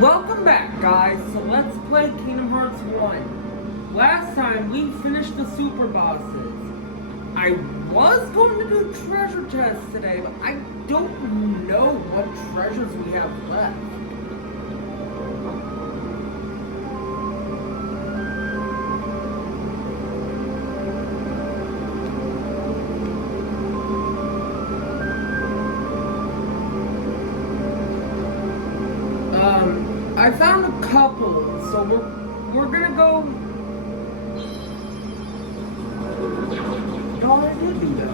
Welcome back, guys. So let's play Kingdom Hearts 1. Last time we finished the super bosses. I was going to do treasure chests today, but I don't know what treasures we have left. I found a couple, so we're gonna go. No, I did do that.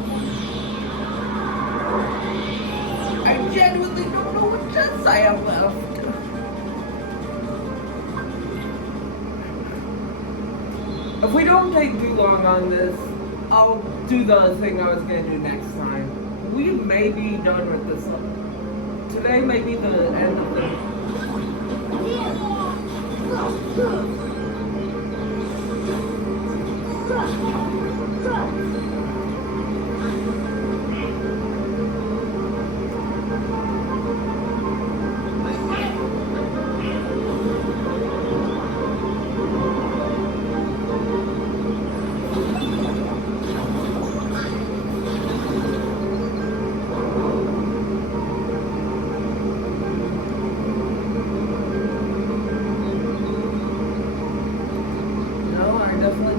I genuinely don't know what chests I have left. If we don't take too long on this, I'll do the thing I was gonna do next time. We may be done with this. Today may be the end of the.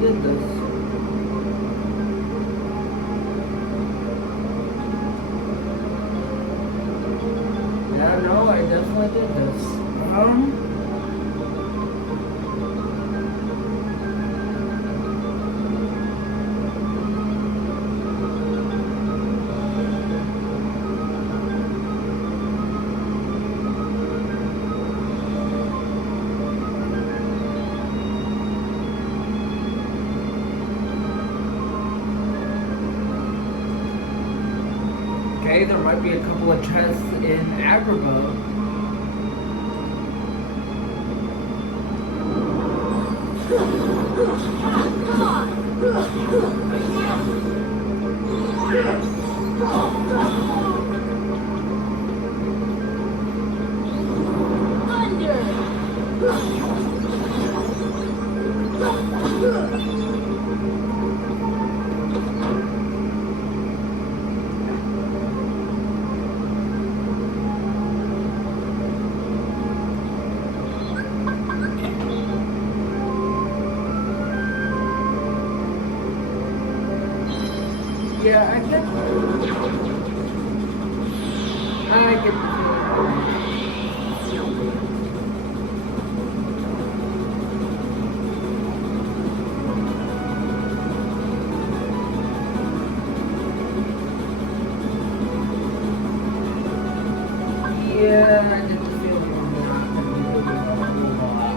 Did this. Yeah, no, I definitely did this. Okay, there might be a couple of chests in Agrabah. Yeah, I get Yeah, I get the feeling I'm not going to be able to do a whole lot.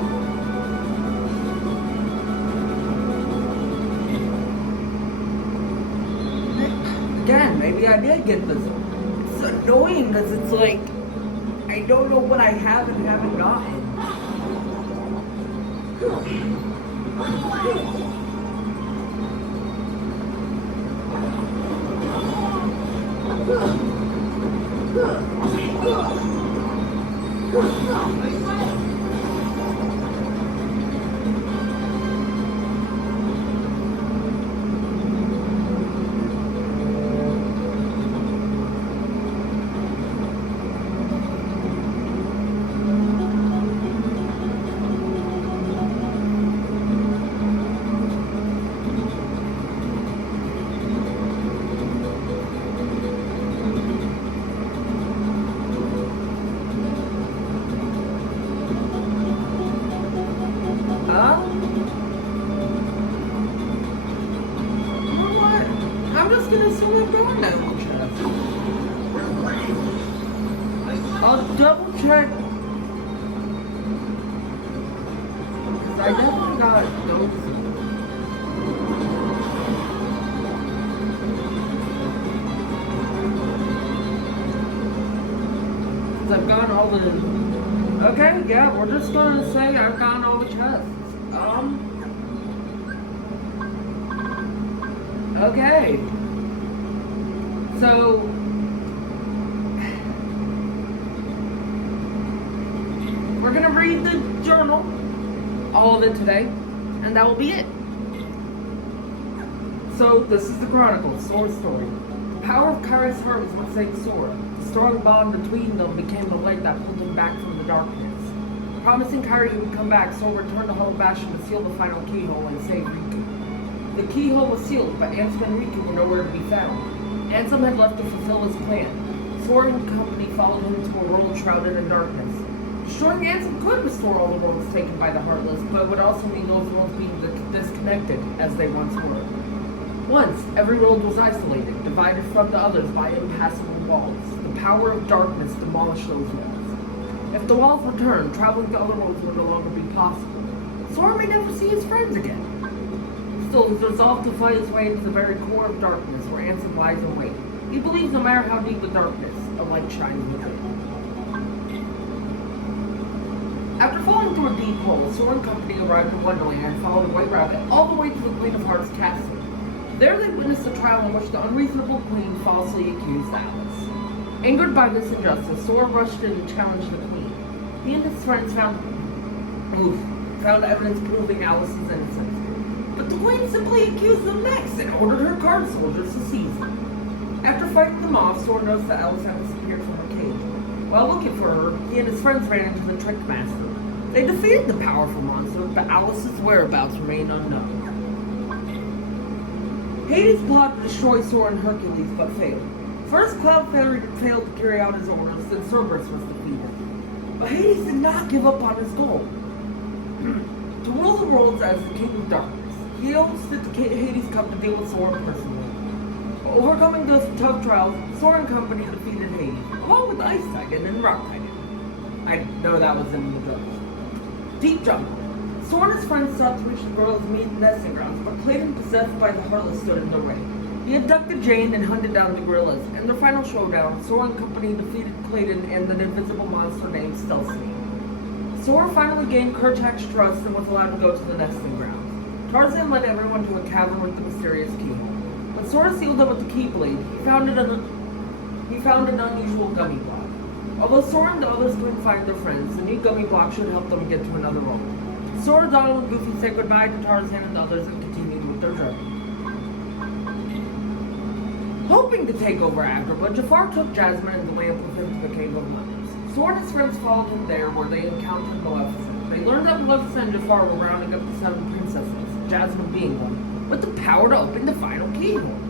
Again, maybe I did get this. It's annoying because it's like, I don't know what I have and haven't gotten. I'm just gonna assume I'm going that chest. I'll double check. Cause I definitely got those. Cause I've gotten all the. Okay, yeah, we're just gonna say I've gotten all the chests. Okay. So We're gonna read the journal, all of it today, and that will be it. So, this is the Chronicle, Sora's story. The power of Kai's heart was what saved Sora. The strong bond between them became the light that pulled him back from the darkness. Promising Kairi he would come back, Sora returned to Hall Bastion to seal the final keyhole and save Riku. The keyhole was sealed, but Ansem and Riku were nowhere to be found. Ansem had left to fulfill his plan. Sora and company followed him to a world shrouded in darkness. Destroying Ansem could restore all the worlds taken by the Heartless, but it would also mean those worlds being disconnected as they once were. Once, every world was isolated, divided from the others by impassable walls. The power of darkness demolished those walls. If the walls returned, traveling to other worlds would no longer be possible. Sora may never see his friends again. Still, he's resolved to fight his way into the very core of darkness, where Ansem lies in wait. He believes no matter how deep the darkness, a light shines within. After falling through a deep hole, Sora and company arrived in Wonderland and followed a White Rabbit all the way to the Queen of Hearts castle. There they witnessed a trial in which the unreasonable queen falsely accused Alice. Angered by this injustice, Sora rushed in and challenged the queen. He and his friends found evidence proving Alice's innocence. But the queen simply accused them next and ordered her guard soldiers to seize them. After fighting them off, Sora noticed that Alice had disappeared from her cage. While looking for her, he and his friends ran into the Trick Master. They defeated the powerful monster, but Alice's whereabouts remained unknown. Hades plotted to destroy Sora and Hercules, but failed. First, Cloud failed to carry out his orders, then Cerberus was defeated. But Hades did not give up on his goal. To rule the worlds as the King of Darkness, he hosted the Hades Cup to deal with Sora personally. Overcoming those tough trials, Sora and company defeated Hades, along with Ice Titan and Rock Titan. I know that was in the jokes. Deep Jungle. Sora and his friends sought to reach the gorillas' nesting grounds, but Clayton, possessed by the Heartless, stood in the way. He abducted Jane and hunted down the gorillas. In their final showdown, Sora and company defeated Clayton and an invisible monster named Stealthsnake. Sora finally gained Kerchak's trust and was allowed to go to the nesting grounds. Tarzan led everyone to a cavern with the mysterious keyhole. When Sora sealed it with the Keyblade, he found an unusual gummy block. Although Sora and the others couldn't find their friends, the new gummy block should help them get to another world. Sora, Donald, and Goofy said goodbye to Tarzan and the others and continued with their journey. Hoping to take over after, but Jafar took Jasmine and the lamp with him to the Cave of Wonders. Sora and his friends followed him there, where they encountered Maleficent. They learned that Maleficent and Jafar were rounding up the 7 princesses, Jasmine being one, with the power to open the final keyhole.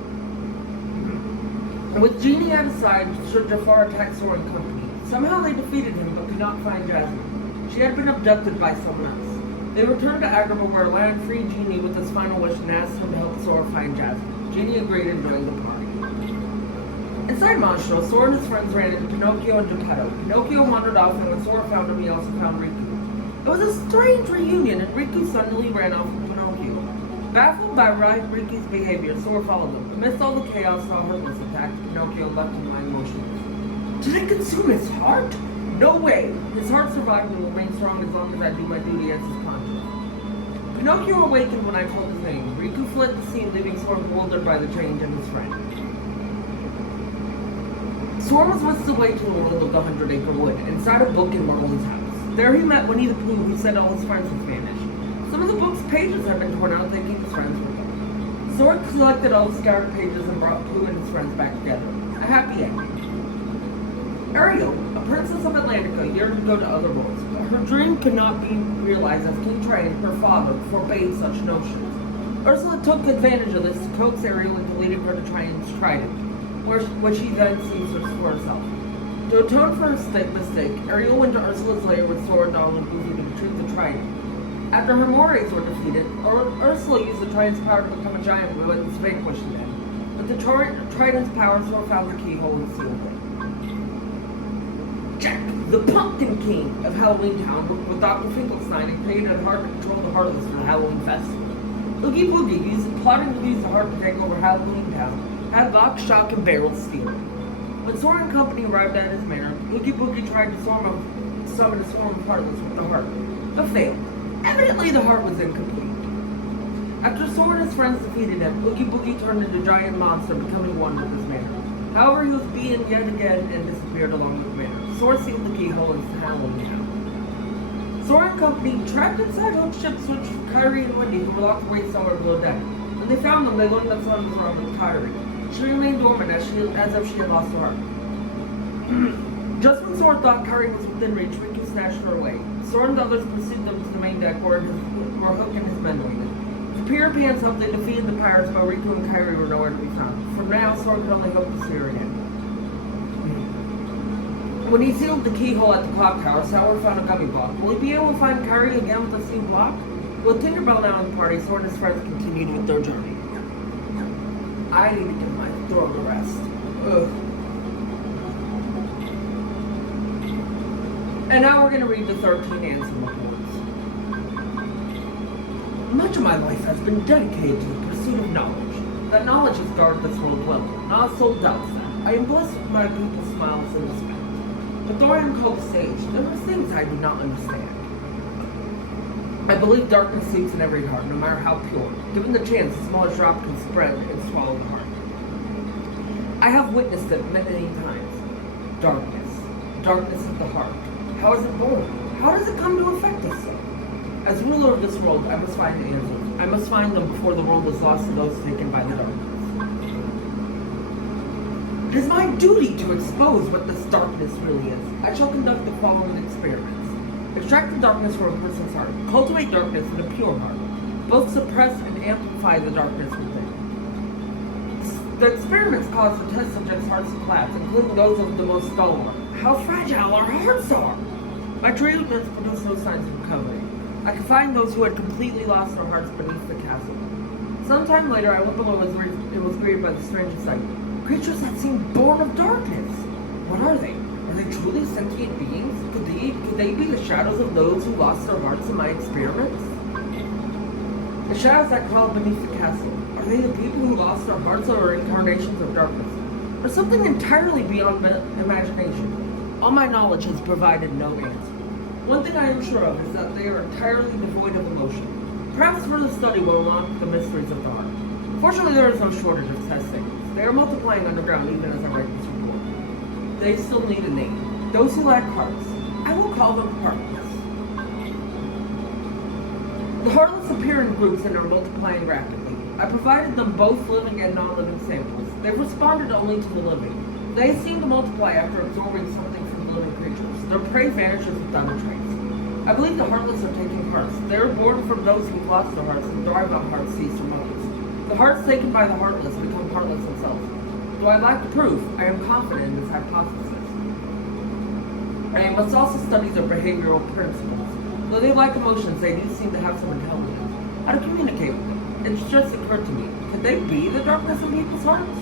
And with Genie at his side, should Jafar attack Sora and company. Somehow they defeated him, but could not find Jasmine. She had been abducted by someone else. They returned to Agrabah, where Lan freed Genie with his final wish and asked him to help Sora find Jasmine. Genie agreed and joined the party. Inside Monstro, Sora and his friends ran into Pinocchio and Geppetto. Pinocchio wandered off, and when Sora found him, he also found Riku. It was a strange reunion, and Riku suddenly ran off with Pinocchio. Baffled by Riku's behavior, Sora followed him. Amidst all the chaos, saw Heartless attack Pinocchio and left him lying motionless. Did it consume his heart? No way! His heart survived and will remain strong as long as I do my duty as his conscience. Pinocchio awakened when I called his name. Riku fled the scene, leaving Sora bewildered by the change in his friend. Sora was whisked away to the world of the 100-Acre Wood, inside a book in Merlin's house. There he met Winnie the Pooh, who said all his friends had vanished. Some of the book's pages had been torn out, thinking his friends were gone. Sora collected all the scattered pages and brought Pooh and his friends back together. A happy ending. Ariel, a princess of Atlantica, yearned to go to other worlds, but her dream could not be realized as King Triton, her father, forbade such notions. Ursula took advantage of this to coax Ariel into leading her to Triton's trident, which she then seized for herself. To atone for her mistake, Ariel went to Ursula's lair with Sora, Donald, and Goofy to retrieve the trident. After her mores were defeated, Ursula used the trident's power to become a giant blue and vanquish them. With the trident's power, Sora found the keyhole and sealed it. Jack, the Pumpkin King of Halloween Town, worked with Dr. Finkelstein and created a heart to control the Heartless for the Halloween Festival. Oogie Boogie, plotting to use the heart to take over Halloween Town, had Lock, Shock, and Barrel steal it. When Sora and company arrived at his manor, Oogie Boogie tried to summon a swarm of Heartless with the heart, but failed. Evidently, the heart was incomplete. After Sora and his friends defeated him, Oogie Boogie turned into a giant monster, becoming one with his manor. However, he was beaten yet again and disappeared along with the manor. Sora sealed the keyhole into Halloween Town. Soaring company trapped inside hook ships which Kyrie and Wendy, who were locked away somewhere below deck. When they found them, they learned that something was wrong with Kyrie. She remained dormant as if she had lost her heart. Just when Soren thought Kyrie was within reach, Riku snatched her away. Soren and the others pursued them to the main deck where Hook and his men waited. The Europeans helped they defeated the pirates, but Riku and Kyrie were nowhere to be found. From now, Soren could only hope to see her again. When he sealed the keyhole at the clock tower, Sour found a gummy block. Will he be able to find Kyrie again with the sealed block? With Tinkerbell now in the party, Soren and his friends continued with their journey. I need to give my throat a rest. Ugh. And now we're going to read the 13 Ansem reports. Much of my life has been dedicated to the pursuit of knowledge. That knowledge has guarded this world well. Not a soul doubts that. I am blessed with my people's smiles and respect. But though I am called sage, there are things I do not understand. I believe darkness sleeps in every heart, no matter how pure. Given the chance, the smallest drop can spread and swallow the heart. I have witnessed it many times. Darkness. Darkness of the heart. How is it born? How does it come to affect us so? As ruler of this world, I must find the answers. I must find them before the world is lost to those taken by the darkness. It is my duty to expose what this darkness really is. I shall conduct the following experiments. Extract the darkness from a person's heart. Cultivate darkness in a pure heart. Both suppress and amplify the darkness within. The experiments cause the test subjects' hearts to collapse, including those of the most stalwart. How fragile our hearts are! My treatments produced no signs of recovery. I could find those who had completely lost their hearts beneath the castle. Sometime later, I went below and was greeted by the strangest sight. Creatures that seemed born of darkness. What are they? Are they truly sentient beings? Could they be the shadows of those who lost their hearts in my experiments? The shadows that crawled beneath the castle. Are they the people who lost their hearts or incarnations of darkness? Or something entirely beyond imagination? All my knowledge has provided no answer. One thing I am sure of is that they are entirely devoid of emotion. Perhaps further study will unlock the mysteries of the heart. Fortunately, there is no shortage of test signals. They are multiplying underground even as I write this report. They still need a name. Those who lack hearts, I will call them heartless. The heartless appear in groups and are multiplying rapidly. I provided them both living and non-living samples. They've responded only to the living. They seem to multiply after absorbing something from the living creatures. Their prey vanishes without a trace. I believe the heartless are taking hearts. They are born from those who lost their hearts and thrive on hearts seized from others. The hearts taken by the heartless become heartless themselves. Though I lack proof, I am confident in this hypothesis. I must also study their behavioral principles. Though they lack emotions, they do seem to have some intelligence. How to communicate with them? It's just occurred to me. Could they be the darkness in people's hearts?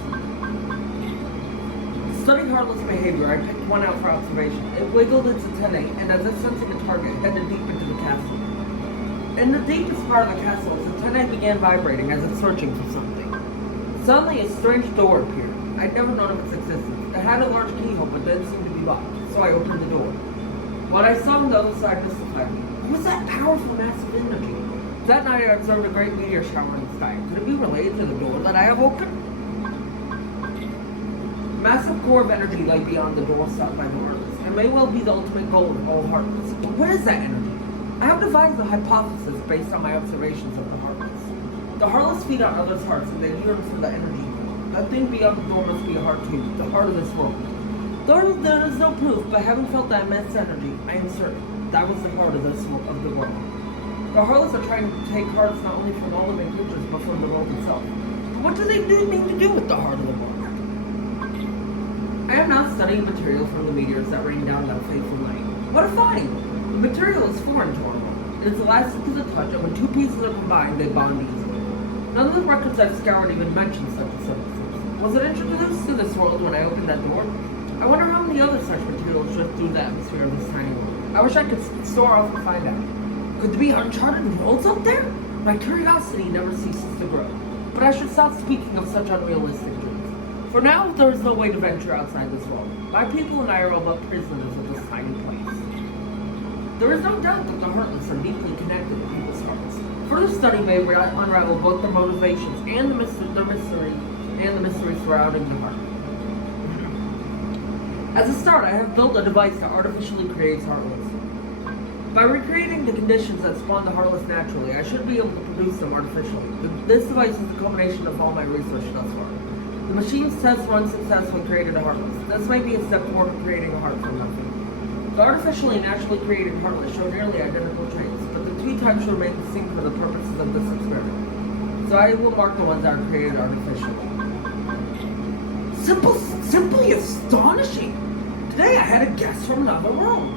To study heartless behavior, I picked one out for observation. It wiggled its antennae, and as if sensing a target, headed deep into the castle. In the deepest part of the castle, its antennae began vibrating as if searching for something. Suddenly, a strange door appeared. I'd never known of its existence. It had a large keyhole, but didn't seem to be locked, so I opened the door. What I saw on the other side mystified me. What was that powerful massive energy? That night, I observed a great meteor shower in the sky. Could it be related to the door that I have opened? A massive core of energy lay beyond the door sought by the heartless. It may well be the ultimate goal of all heartless. But what is that energy? I have devised a hypothesis based on my observations of the heartless. The heartless feed on others' hearts and they yearn for the energy. That thing beyond the door must be a heart too, the heart of this world. Though there is no proof, but having felt that immense energy, I am certain that was the heart of the world. The heartless are trying to take hearts not only from all living creatures, but from the world itself. What do they need to do with the heart of the world? I am now studying material from the meteors that rain down that fateful night. What a find! The material is foreign to our world. It is elastic to the touch, and when two pieces are combined, they bond easily. None of the records I've scoured even mention such a substance. Was it introduced to this world when I opened that door? I wonder how many other such materials drift through the atmosphere of this tiny world. I wish I could soar off and find out. Could there be uncharted worlds up there? My curiosity never ceases to grow. But I should stop speaking of such unrealistic dreams. For now, there is no way to venture outside this world. My people and I are all but prisoners of this tiny place. There is no doubt that the heartless are deeply connected to people's hearts. Further study may unravel both their motivations and the mystery surrounding the heart. As a start, I have built a device that artificially creates heartless. By recreating the conditions that spawn the Heartless naturally, I should be able to produce them artificially. This device is the culmination of all my research thus far. The machine's test run successfully created a Heartless. This might be a step toward creating a heart from nothing. The artificially and naturally created Heartless show nearly identical traits, but the two types will remain distinct for the purposes of this experiment. So I will mark the ones that are created artificially. Simply astonishing! Today I had a guest from another world.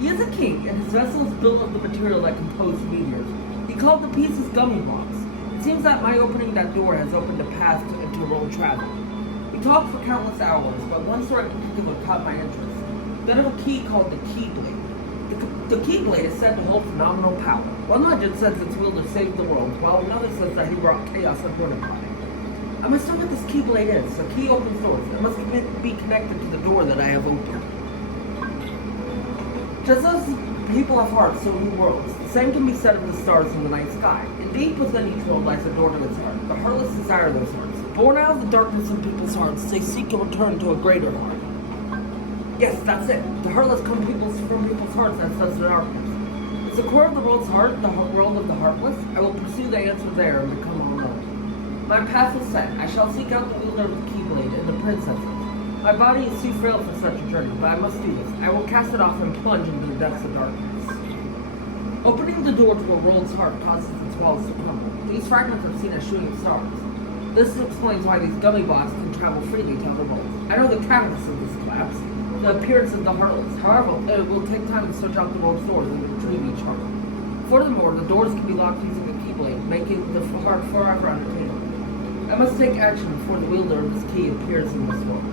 He is a king, and his vessel is built of the material that composed meteors. He called the pieces gummy blocks. It seems that my opening that door has opened a path into world travel. We talked for countless hours, but one story in particular caught my interest. That of a key called the Keyblade. The Keyblade is said to hold phenomenal power. One legend says its wielder saved the world, while another says that he brought chaos and ruin upon it. I must know what this Keyblade is. The key opens doors. It must be connected to the door that I have opened. Just as people have hearts, so do worlds. The same can be said of the stars in the night sky. Indeed, within each world lies a door to its heart. The heartless desire those hearts. Born out of the darkness in people's hearts, they seek to return to a greater heart. Yes, that's it. The heartless come from people's hearts, as does the darkness. Is the core of the world's heart the world of the heartless? I will pursue the answer there and become all knowing. My path is set. I shall seek out the wielder of the Keyblade and the princesses. My body is too frail for such a journey, but I must do this. I will cast it off and plunge into the depths of darkness. Opening the door to a world's heart causes its walls to crumble. These fragments are seen as shooting stars. This explains why these gummy blocks can travel freely to other worlds. I know the catalyst of this collapse, the appearance of the Heartless. However, it will take time to search out the world's doors and retrieve each heart. Furthermore, the doors can be locked using a Keyblade, making the heart forever unattainable. I must take action before the wielder of this key appears in this world.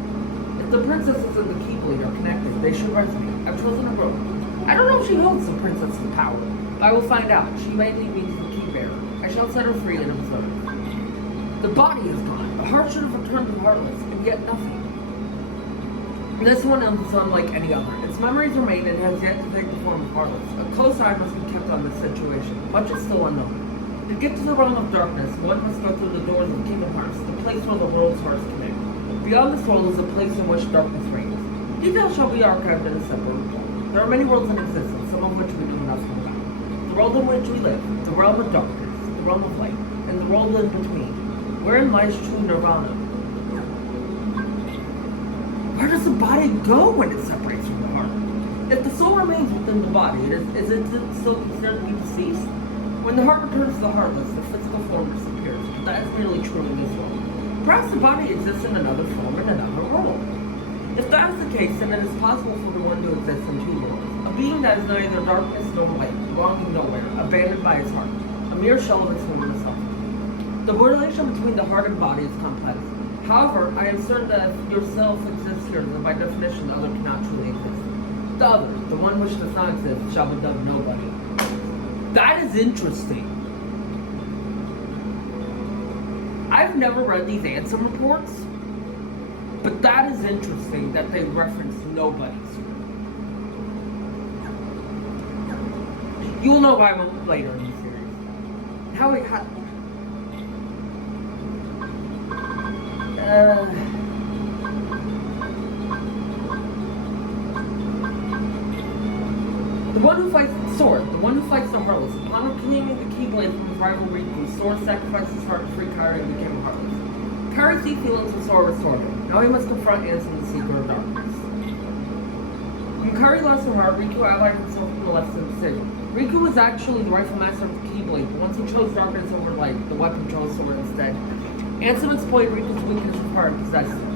If the princesses and the Keyblade are connected, they should resonate. I've chosen a girl. I don't know if she holds the princess's power. I will find out. She mainly means the key bearer. I shall set her free and observe. The body is gone. The heart should have returned to the Heartless, and yet nothing. This one is unlike any other. Its memories remain and has yet to take the form of Heartless. A close eye must be kept on this situation. Much is still unknown. To get to the realm of darkness, one must go through the doors of Kingdom Hearts, the place where the world's hearts connect. Beyond this world is a place in which darkness reigns. Details shall be archived in a separate report. There are many worlds in existence, some of which we know nothing about. The world in which we live, the realm of darkness, the realm of light, and the world in between. Wherein lies true nirvana? Where does the body go when it separates from the heart? If the soul remains within the body, is it still considered to be deceased? When the heart returns to the Heartless, the physical form disappears, but that is merely true in this world. Perhaps the body exists in another form in another world. If that is the case, then it is possible for the one to exist in two worlds. A being that is neither darkness nor light, belonging nowhere, abandoned by its heart, a mere shell of its former self. The relation between the heart and body is complex. However, I am certain that if yourself exists here, then by definition the other cannot truly exist. The other, the one which does not exist, shall be dubbed nobody. That is interesting. I've never read these Ansem reports, but that is interesting that they reference nobodies. You'll know why later in the series. How it had. The one who fights the sword, the one who fights the Heartless. Upon reclaiming the Keyblade from his rival Riku, Sword sacrificed his heart to free Kairi and became a Heartless. Kairi's deep feelings for Sword restored him. Now he must confront Ansem, the Seeker of Darkness. When Kairi lost her heart, Riku allied himself with the left decision. Riku was actually the rightful master of the Keyblade, but once he chose darkness over light, the weapon chose sword instead. Ansem exploited Riku's weakness of heart and possessed him.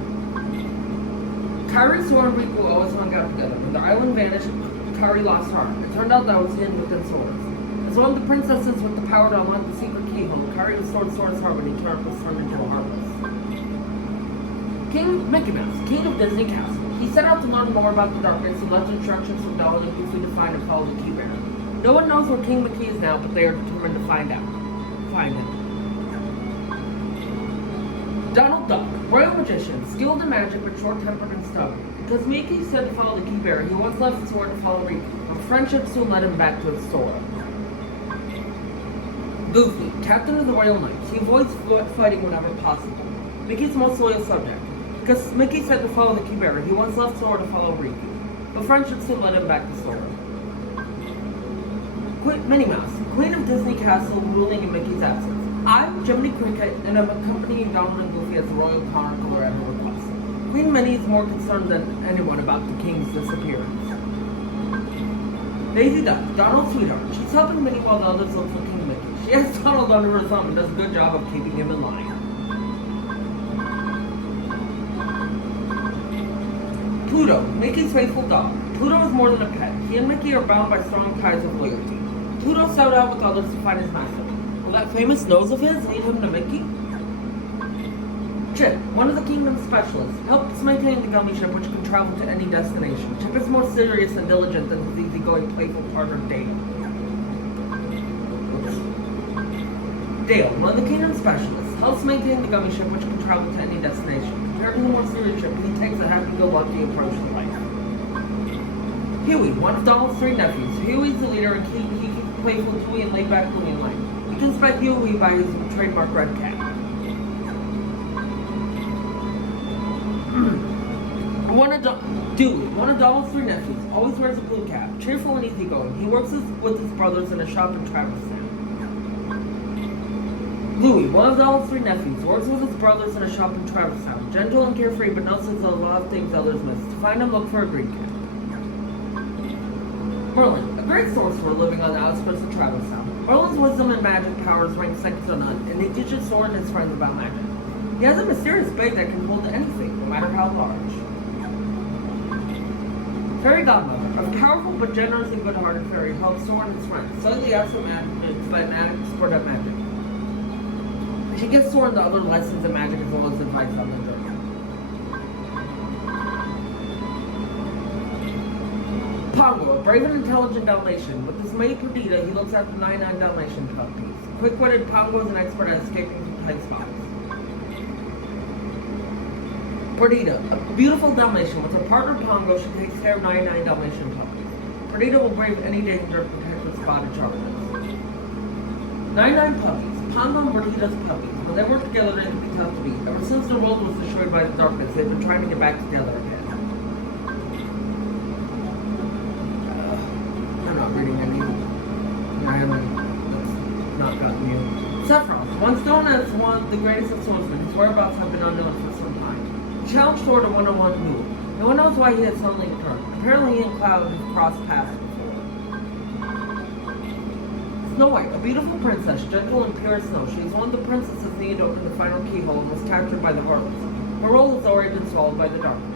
Kairi, Sora, and Riku always hung out together. When the island vanished, Kairi lost heart. It turned out that was hidden within Sora's. As one of the princesses with the power to unlock the secret keyhole, Kairi restored Sora's heart when he was turned into a Heartless. King Mickey Mouse, king of Disney Castle. He set out to learn more about the darkness and left instructions from knowledge and quickly to find and follow the key bearer. No one knows where King Mickey is now, but they are determined to find him. Donald Duck, royal magician, skilled in magic but short-tempered and stubborn. Because Mickey said to follow the key bearer, he once left Sora to follow Riku, but friendship soon led him back to his Sora. Goofy, captain of the Royal Knights. He avoids fighting whenever possible. Mickey's most loyal subject. Because Mickey said to follow the key bearer, he once left Sora to follow Riku, but friendship soon led him back to Sora. Minnie Mouse, Queen of Disney Castle, ruling in Mickey's absence. I'm Jiminy Cricket, and I'm accompanying Donald and Goofy as the royal chronicler at her request. Queen Minnie is more concerned than anyone about the king's disappearance. Daisy Duck, Donald's sweetheart. She's helping Minnie while the others look for King Mickey. She has Donald under her thumb and does a good job of keeping him in line. Pluto, Mickey's faithful dog. Pluto is more than a pet. He and Mickey are bound by strong ties of loyalty. Pluto set out with others to find his master. Will that famous nose of his lead him to Mickey? Chip, one of the kingdom's specialists, helps maintain the gummy ship which can travel to any destination. Chip is more serious and diligent than his easygoing, playful partner Dale. Dale, one of the kingdom's specialists, helps maintain the gummy ship which can travel to any destination. Compared to the more serious ship, he takes a happy-go-lucky approach to life. Huey, one of Donald's 3 nephews. Huey's the leader and he keeps playful, Huey, and laid-back Louie in line. You can spec Huey by his trademark red cap. Dewey, one of Donald's 3 nephews, always wears a blue cap, cheerful and easygoing. He works with his brothers in a shop in Traverstown. Louie, one of Donald's 3 nephews, works with his brothers in a shop in Traverstown. Gentle and carefree, but notices a lot of things others miss. To find him, look for a green cap. Merlin, a great sorcerer living on the outskirts of Traverstown. Merlin's wisdom and magic powers rank second to none, and he teaches Sword and his friends about magic. He has a mysterious bag that can hold anything, no matter how large. Fairy Godmother, a powerful but generous and good-hearted fairy, helps Sword and his friends, slightly absent by an expert at magic. She gives Sword the other lessons in magic as well as advice on the journey. Pongo, a brave and intelligent Dalmatian. With his maid Perdita, he looks after 99 Dalmatian puppies. Quick-witted, Pongo is an expert at escaping from tight spots. Perdita, a beautiful Dalmatian. With her partner Pongo, she takes care of 99 Dalmatian puppies. Perdita will brave any danger to protect her spotted sharpness. 99 puppies. Pongo and Perdita's puppies. When they work together, they can be tough to beat. Ever since the world was destroyed by the darkness, they've been trying to get back together again. I'm not reading any. I haven't. That's not gotten you. Sephiroth, once known as one of the greatest of swordsmen, his whereabouts have been unknown for some time. He challenged Thor to 101 duel. No one knows why he had suddenly returned. Apparently he and Cloud have crossed paths before. Snow White, a beautiful princess, gentle and pure as snow. She is one of the princesses needed to open the final keyhole and was captured by the Heartless. Her role has already been swallowed by the darkness.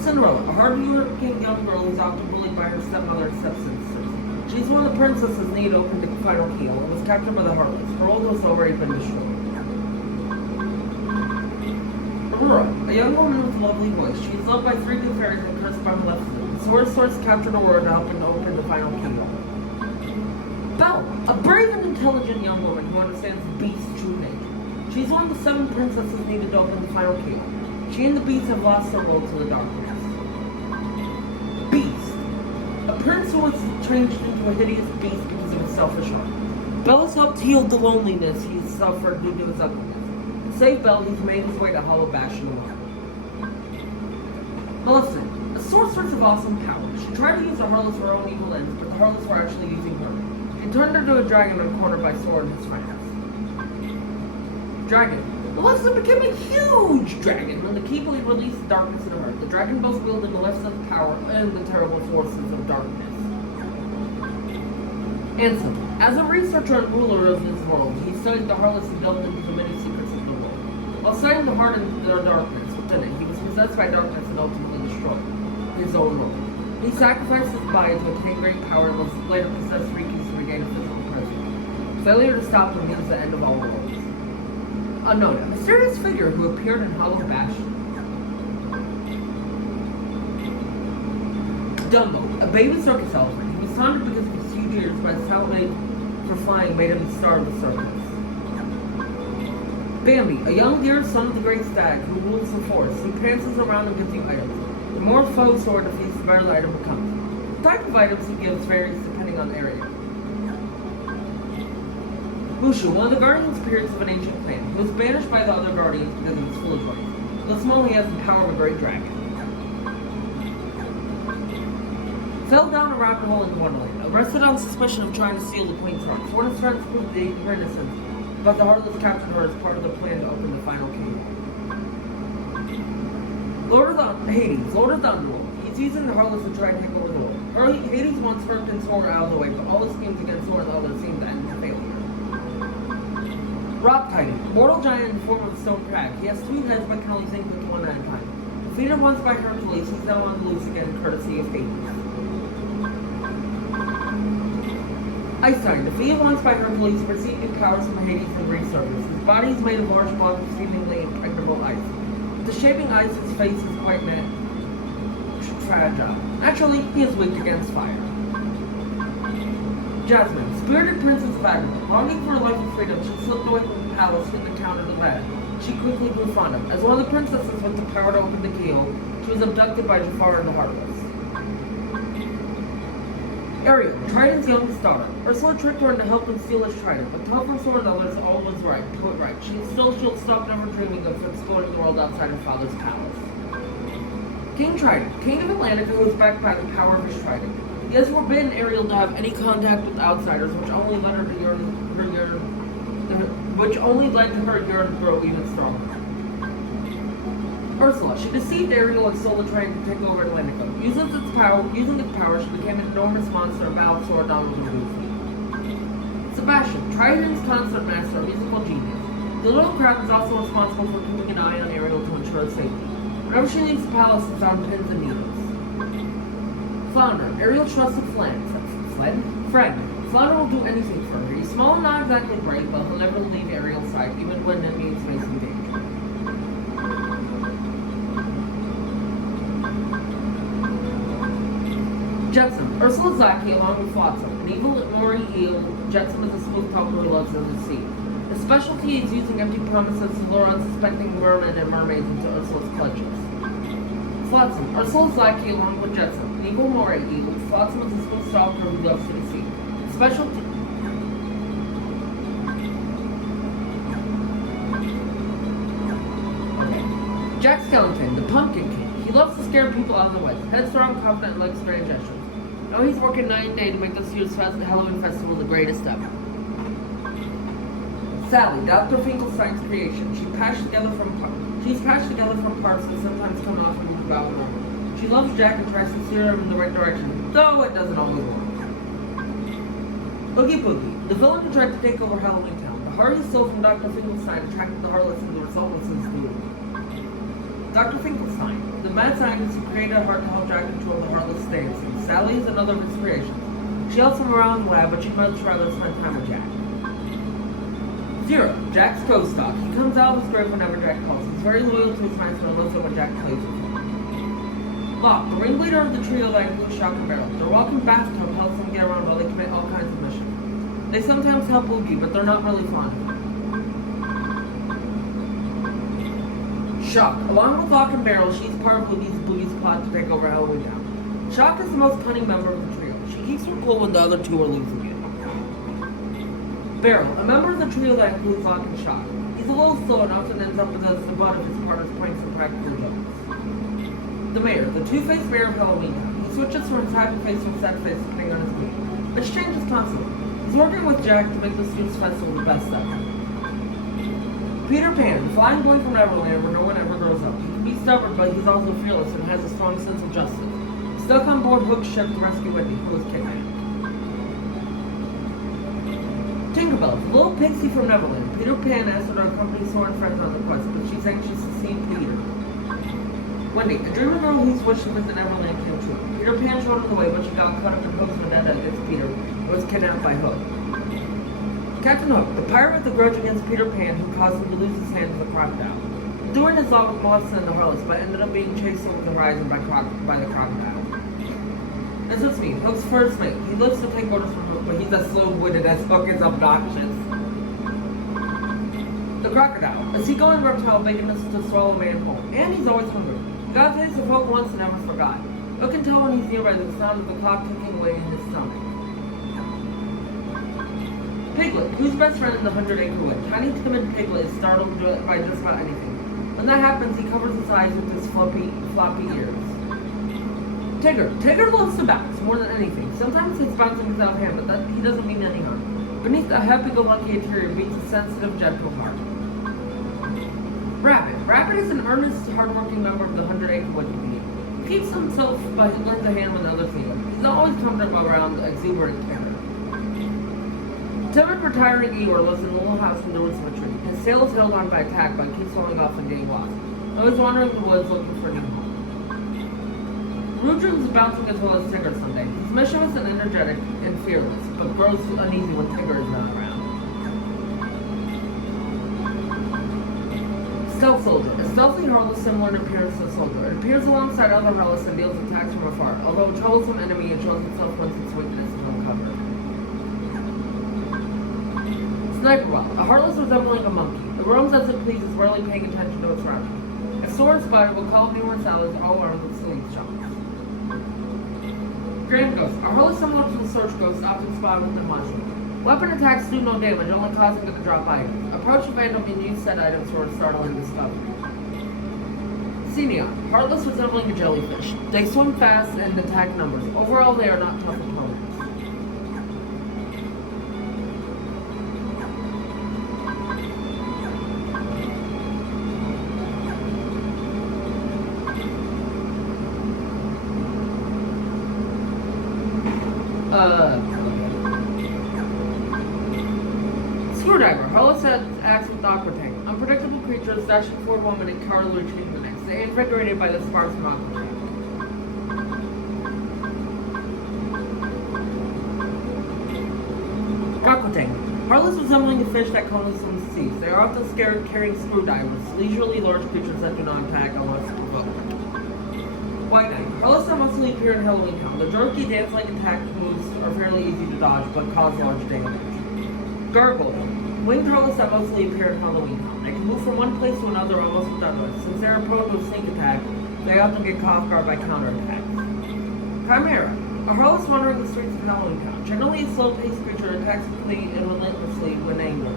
Cinderella, a hard-working young girl who's often bullied by her stepmother and stepsisters. She's one of the princesses needed to open the final keyhole and was captured by the Heartless. Her role has already been destroyed. Aurora, a young woman with a lovely voice. She is loved by 3 good fairies and cursed by Maleficent. The Sorceress captured Aurora to help him open the final keyhole. Belle, a brave and intelligent young woman who understands the beast's true nature. She's one of the 7 princesses needed to open the final keyhole. She and the beast have lost their road to the darkness. Beast, a prince who was changed into a hideous beast because of his selfish heart. Belle has helped heal the loneliness he suffered due to his ugliness. To save Belle, he's made his way to Hollow Bastion alone. Maleficent, a sorceress of awesome power. She tried to use the Heartless for her own evil ends, but the Heartless were actually using her. She turned her into a dragon and cornered by Sword and his friends. Dragon. Maleficent became a huge dragon when the Keyblade released darkness in her. The dragon both wielded Maleficent's power and the terrible forces of darkness. Ansem. As a researcher and ruler of this world, he studied the Heartless and delved into the many secrets of the world. While studying the heart and the darkness within it, he was possessed by darkness and ultimately destroyed his own world. He sacrificed his body to attain great power and was later possessed Rikis to regain a physical presence. Failure to stop him means the end of all worlds. Unknown, a mysterious figure who appeared in Hollow Bastion. Dumbo, a baby circus elephant. He was taunted because of his few ears, but his talent for flying made him the star of the circus. Bambi, a young deer son of the great stag who rules the forest. He prances around and gives you items. The more foes Sword defeats, the better the item becomes. The type of items he gives varies depending on the area. Mushu, one of the guardian spirits of an ancient clan. He was banished by the other guardians because of his foolish ways. Though small, he has the power of a great dragon. Fell down a rabbit hole in Wonderland. Arrested on suspicion of trying to steal the Queen's heart. Sworn his friends proved her innocence, but the Heartless captured her as part of the plan to open the final key. Hades, Lord of the Underworld. He's using the Heartless to try and take over the world. Hades wants Herc and Sworn out of the way, but all the schemes against Sworn and the others seem to end in failure. Rock Titan, mortal giant in the form of a stone crab. He has two heads but can only think with one at a time. Defeated once by Hercules, he's now on the loose again, courtesy of Hades. Ice Titan, defeated once by Hercules, received new powers from Hades and resurfaced. His body is made of large blocks of seemingly impregnable ice. The shaping ice, his face is quite fragile. Naturally, he is weak against fire. Jasmine, spirited princess of Agamemnon. Longing for a life of freedom, she slipped away from the palace and encountered the lad. She quickly grew fond of him. As one of the princesses with the power to open the keyhole, she was abducted by Jafar and the Heartless. Ariel, Triton's youngest daughter. Ursula tricked her into helping steal his trident, but to help her sword and others, all was right. Put right. She'll stop never dreaming of exploring the world outside her father's palace. King Triton, king of Atlantica, who is backed by the power of his trident. He has forbidden Ariel to have any contact with outsiders, which only led her yearn to grow even stronger. Ursula, she deceived Ariel and stole the train to take over Atlantica. Using its power, she became an enormous monster about to sword down with Lucy. Sebastian, Triton's concert master, a musical genius. The little crab is also responsible for keeping an eye on Ariel to ensure safety. Whenever she leaves the palace, it's on pins and needles. Flounder, Ariel's trusted friend. Flounder will do anything for her. He's small and not exactly brave, but he'll never leave Ariel's side, even when it means facing danger. Jetsam, Ursula's lackey along with Flotsam, an evil Maury eel. Jetsam is a smooth talker who loves the sea. His specialty is using empty promises to lure unsuspecting mermen and mermaids into Ursula's clutches. Flotsam, Ursula's lackey along with Jetsam, an evil moray eel. Flotsam is a smooth stalker who loves the sea. Specialty. Jack Skellington, the Pumpkin King. He loves to scare people out of the way. Headstrong, confident, and likes grand gestures. Now he's working night and day to make this year's Halloween festival the greatest ever. Sally, Dr. Finkelstein's creation. She's patched together from parts that sometimes come off and move about normal. She loves Jack and tries to steer him in the right direction, though it doesn't always work. Oogie Boogie, the villain who tried to take over Halloween Town. The heart he stole from Dr. Finkelstein attracted the Heartless, and the result was his doom. Dr. Finkelstein, the mad scientist who created a heart to help Jack control the Heartless stance. Sally is another of his creations. She helps him around the lab, but she'd much rather spend time with Jack. Zero, Jack's co-stock. He comes out of his grave whenever Jack calls. He's very loyal to his master and loves it when Jack plays with him. Locke, the ringleader of the trio that includes Shock and Barrel. Their walking bathtub helps them get around while they commit all kinds of missions. They sometimes help Oogie, but they're not really fond of him. Shock, along with Locke and Barrel, she's part of Boogie's plot to take over Halloween Town. Shock is the most cunning member of the trio. She keeps her cool when the other two are losing it. Barrel, a member of the trio that includes Locke and Shock. He's a little slow and often ends up as the butt of his partner's pranks and practical jokes. The mayor, the two-faced mayor of Halloween Town. He switches from his happy face to a sad face depending on his mood, which changes constantly. He's working with Jack to make the students' festival the best ever. Peter Pan, the flying boy from Neverland where no one ever grows up. He can be stubborn, but he's also fearless and has a strong sense of justice. He's stuck on board Hook's ship to rescue Wendy, who was kidnapped. Tinkerbell, the little pixie from Neverland. Peter Pan asked her to accompany Sora and friends on the quest, but she's anxious to see Peter. Wendy, a dreamer girl whose wish to visit Neverland came true. Peter Pan showed her the way, but she got caught up in Hook's vendetta against Peter and was kidnapped by Hook. Captain Hook, the pirate with a grudge against Peter Pan who caused him to lose his hand to the crocodile. Doing his love with Melissa and the Heartless, but ended up being chased over the horizon by the crocodile. This is me, Hook's first mate. He lives to take orders from Hook, but he's as slow-witted as Hook is obnoxious. The crocodile, a seagoing reptile big enough to swallow a man whole, and he's always hungry. He got a taste of Hook once and never forgot. Hook can tell when he's near by the sound of the clock ticking away in his stomach. Piglet, who's best friend in the 100-Acre Wood. Tiny, timid Piglet is startled by just about anything. When that happens, he covers his eyes with his floppy ears. Tigger loves to bounce more than anything. Sometimes he's bouncing without hand, but he doesn't mean any harm. Beneath the happy-go-lucky interior beats a sensitive, gentle heart. Rabbit is an earnest, hard-working member of the 100-acre wood community. He keeps himself by lends a hand when others need him. He's always comfortable around exuberant terror. Timid, retiring Eeyore lives in a little house in the roots of a tree. His tail is held on by a tack, but keeps falling off and getting lost. Always wandering the woods looking for a new home. Roo dreams of bouncing as well as Tigger someday. He's mischievous and energetic and fearless, but grows uneasy when Tigger is not around. Stealth Soldier. A stealthy harless similar in appearance to a soldier. It appears alongside other harless and deals attacks from afar. Although a troublesome enemy, it shows itself once its weakness is uncovered. Sniper Wild. A harless resembling a monkey. It roams as it pleases, rarely paying attention to its surroundings. If sore inspired, will call numerous allies, all armed with sleeve shots. Grand Ghost. A harless similar to the Search Ghost, often spotted within mushroom. Weapon attacks do no damage, only causing it to drop items. Approach a vandal and use said items for a startling discovery. Xenion. Heartless resembling a jellyfish. They swim fast and attack numbers. Overall, they are not tough opponents. Screwdriver. Harless acts with Aqua Tank. Unpredictable creatures dashing forward one minute, cowardly retreating the next. They are invigorated by the sparks from Aqua Tank. Aqua Tank. Harless resembling a fish that comes from the seas. They are often scared carrying screwdrivers, leisurely large creatures that do not attack unless provoked. White Knight. Harless that mostly appear in Halloween Town. The jerky dance-like attack moves are fairly easy to dodge, but cause large damage. Gargoyle. Winged harless that mostly appear in Halloween Town. They can move from one place to another almost without notice. Since they are prone to a sneak attack, they often get caught off guard by counterattacks. Chimera. A harless wandering the streets of Halloween Town. Generally a slow-paced creature, attacks quickly and relentlessly when angry.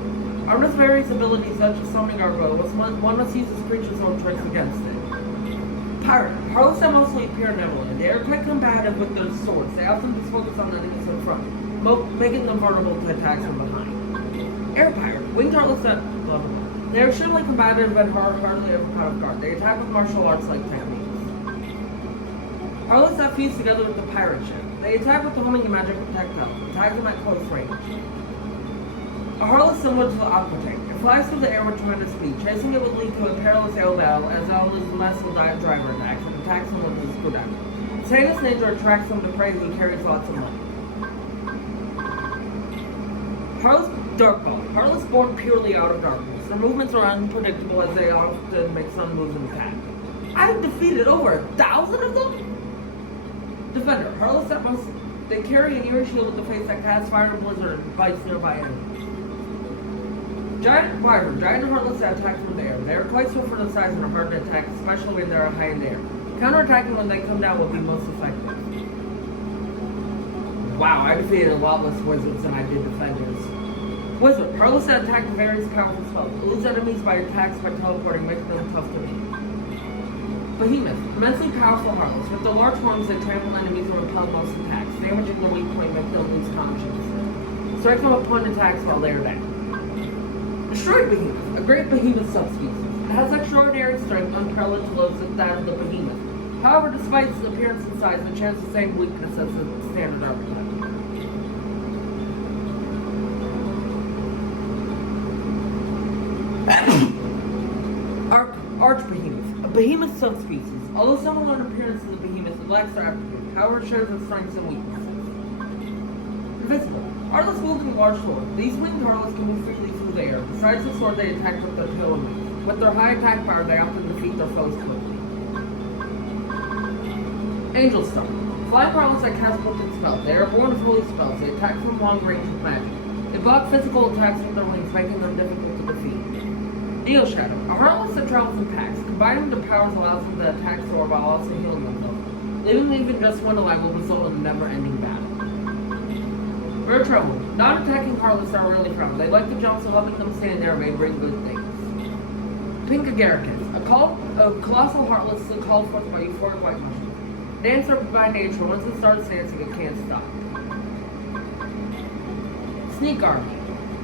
Armed with various abilities such as summoning gargoyle, one must use his creature's own tricks against it. Pirate. Harless that mostly appear in Neverland. They are quite combative with their swords. They often just focus on enemies in front, making them vulnerable to attacks from behind. Air Pirate. Winged harless that... They are surely combative and hardly ever caught off guard. They attack with martial arts-like techniques. Harless that fuse together with the pirate ship. They attack with the homing and magic projectile, attack them at close range. A harless similar to the Aqua Tank. It flies through the air with tremendous speed. Chasing it would lead to a perilous air battle, as well as massive driver attacks, and attacks them with his screwdriver. Its heinous nature attracts them to prey who carries lots of money. Harless Darkball. Harless born purely out of darkness. Their movements are unpredictable as they often make sudden moves and attack. I've defeated over 1,000 of them? Defender. Harless that they carry an eerie shield with the face that casts fire and blizzard and bites nearby enemies. Giant Wyvern. Giant harless that attack from the air. They are quite swift for their size and are hard to attack, especially when they are high in the air. Counterattacking when they come down will be most effective. Wow, I defeated a lot less wizards than I did defenders. Wizard. Harless that attack with various powerful spells. Eludes enemies by attacks by teleporting, making them tough to beat. Behemoth. Immensely powerful harless. With their large horns, they trample enemies and repel most attacks, damaging their weak point, making them lose conscience. Strike them upon attacks while they are down. Destroyed Behemoth. A great behemoth subspecies. It has extraordinary strength, unparalleled to those of that of the behemoth. However, despite its appearance and size, it shares the same weakness as the standard archetype. Archbehemoth. A behemoth subspecies. Although similar in appearance to the behemoth, it lacks their aptitude. However, it shares its strengths and weaknesses. Invisible. Harless wielding large sword. These winged harless can move freely through the air. Besides the sword, they attack with their tail and wings. With their high attack power, they often defeat their foes quickly. Angel Stone. Flying harless that cast potent spells. They are born with holy spells. They attack from long range with magic. They block physical attacks with their wings, making them difficult to defeat. Neo Shadow. A harless that travels in packs. Combining their powers allows them to attack Thor while also healing themselves. Leaving even just one alive will result in a never-ending battle. Rare Trouble. Non-attacking harlots are rarely found. They like to jump, so helping them stand there may bring good things. Pink Agaricus. A colossal heartless called forth by euphoric white mushroom. Dancer by nature, once it starts dancing, it can't stop. Sneak Army.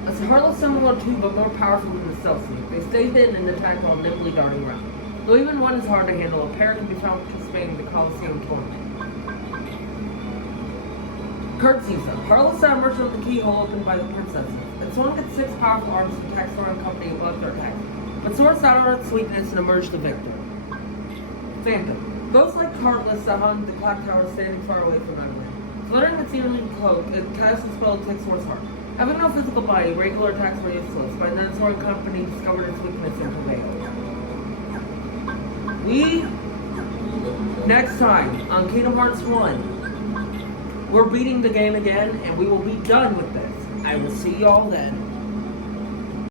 A heartless similar to, but more powerful than the Stealth Sneak. They stay hidden and attack while nimbly darting around. Though even one is hard to handle, a pair can be found participating in the Coliseum tournament. Curtsies. A heartless merchant with the keyhole opened by the princesses. Its one gets 6 powerful arms and attacks Thor Company above their attack, but sorts out its weakness and emerge the victor. Phantom. Ghost like Heartless that haunted the clock tower standing far away from everyone. Fluttering its evening cloak, it casts a spell that takes Thor's heart. Having no physical body, regular attacks were useless. By then, Thor Company discovered its weakness and prevailed. Next time on Kingdom Hearts 1, we're beating the game again, and we will be done with this. I will see y'all then.